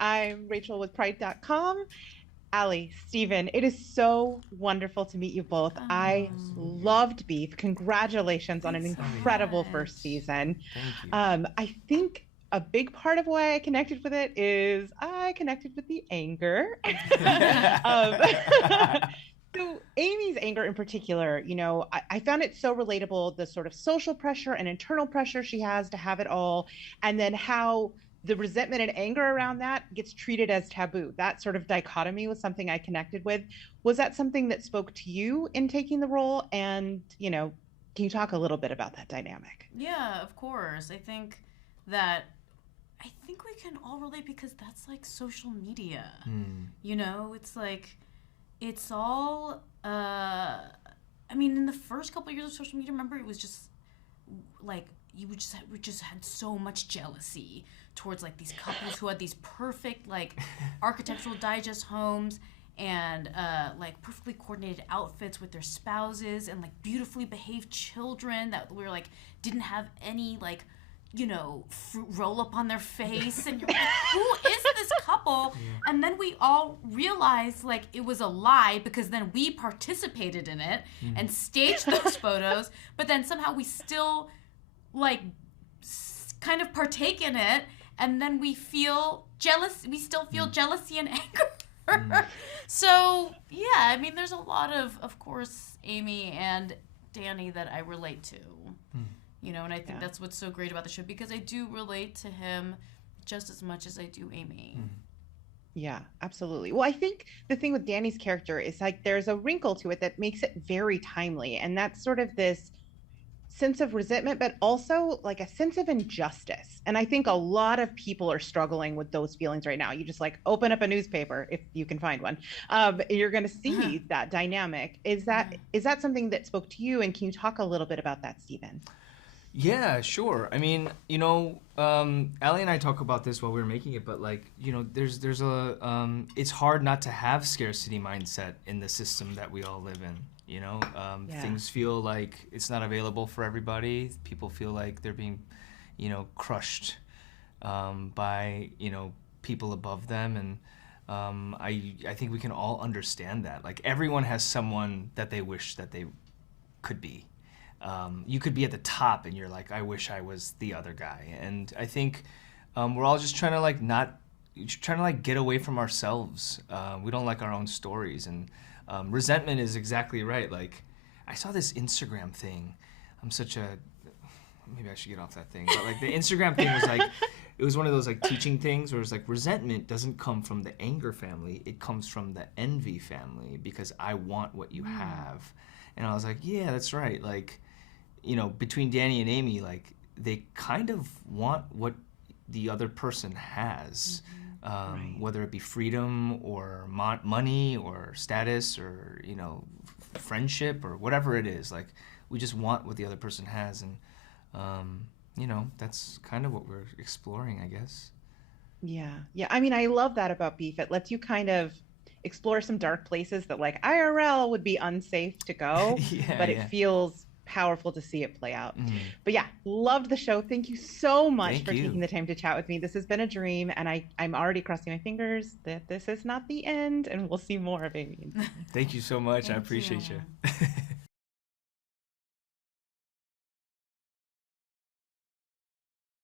I'm Rachel with Pride.com. Ali, Stephen, it is so wonderful to meet you both. I Oh, Same here. loved Beef. Congratulations on an thanks so Oh yeah. incredible first much. season. Thank you. I think a big part of why I connected with it is I connected with the anger. um, so Amy's anger in particular, I found it so relatable, the sort of social pressure and internal pressure she has to have it all, and then how the resentment and anger around that gets treated as taboo. That sort of dichotomy was something I connected with. Was that something that spoke to you in taking the role? And, can you talk a little bit about that dynamic? Yeah, of course. That I think we can all relate because that's like social media. Mm. It's like it's all I mean, in the first couple of years of social media, remember it was just like we just had so much jealousy towards like these couples who had these perfect like architectural digest homes and like perfectly coordinated outfits with their spouses and like beautifully behaved children that were like didn't have any like fruit roll up on their face, and you're like, who is this couple? Yeah. And then we all realized like it was a lie because then we participated in it and staged those photos, but then somehow we still like kind of partake in it, and then we feel jealous. We still feel jealousy and anger. So yeah, I mean, there's a lot of course, Amy and Danny that I relate to. And I think that's what's so great about the show because I do relate to him just as much as I do Amy. Yeah, absolutely. Well, I think the thing with Danny's character is like there's a wrinkle to it that makes it very timely. And that's sort of this sense of resentment, but also like a sense of injustice. And I think a lot of people are struggling with those feelings right now. You just like open up a newspaper if you can find one. You're going to see that dynamic. Is that something that spoke to you? And can you talk a little bit about that, Stephen? Yeah, sure. I mean, Allie and I talk about this while we were making it, but like, there's it's hard not to have scarcity mindset in the system that we all live in. Things feel like it's not available for everybody. People feel like they're being, crushed by, people above them, and I think we can all understand that. Like everyone has someone that they wish that they could be. You could be at the top and you're like, I wish I was the other guy. And I think we're all just trying to get away from ourselves. We don't like our own stories. And resentment is exactly right. Like, I saw this Instagram thing. Maybe I should get off that thing. But like the Instagram thing was like, it was one of those like teaching things where it's like resentment doesn't come from the anger family. It comes from the envy family because I want what you have. And I was like, yeah, that's right. Like, between Danny and Amy, like they kind of want what the other person has, whether it be freedom or money or status or, friendship or whatever it is. Like we just want what the other person has. And, that's kind of what we're exploring, I guess. Yeah. Yeah. I mean, I love that about Beef. It lets you kind of explore some dark places that like IRL would be unsafe to go, Yeah, but it yeah. feels powerful to see it play out. Mm. But yeah, loved the show. Thank you so much Thank for taking you. the time to chat with me. This has been a dream, and I'm already crossing my fingers that this is not the end, and we'll see more of Amy. Thank you so much. I Thank appreciate you. you.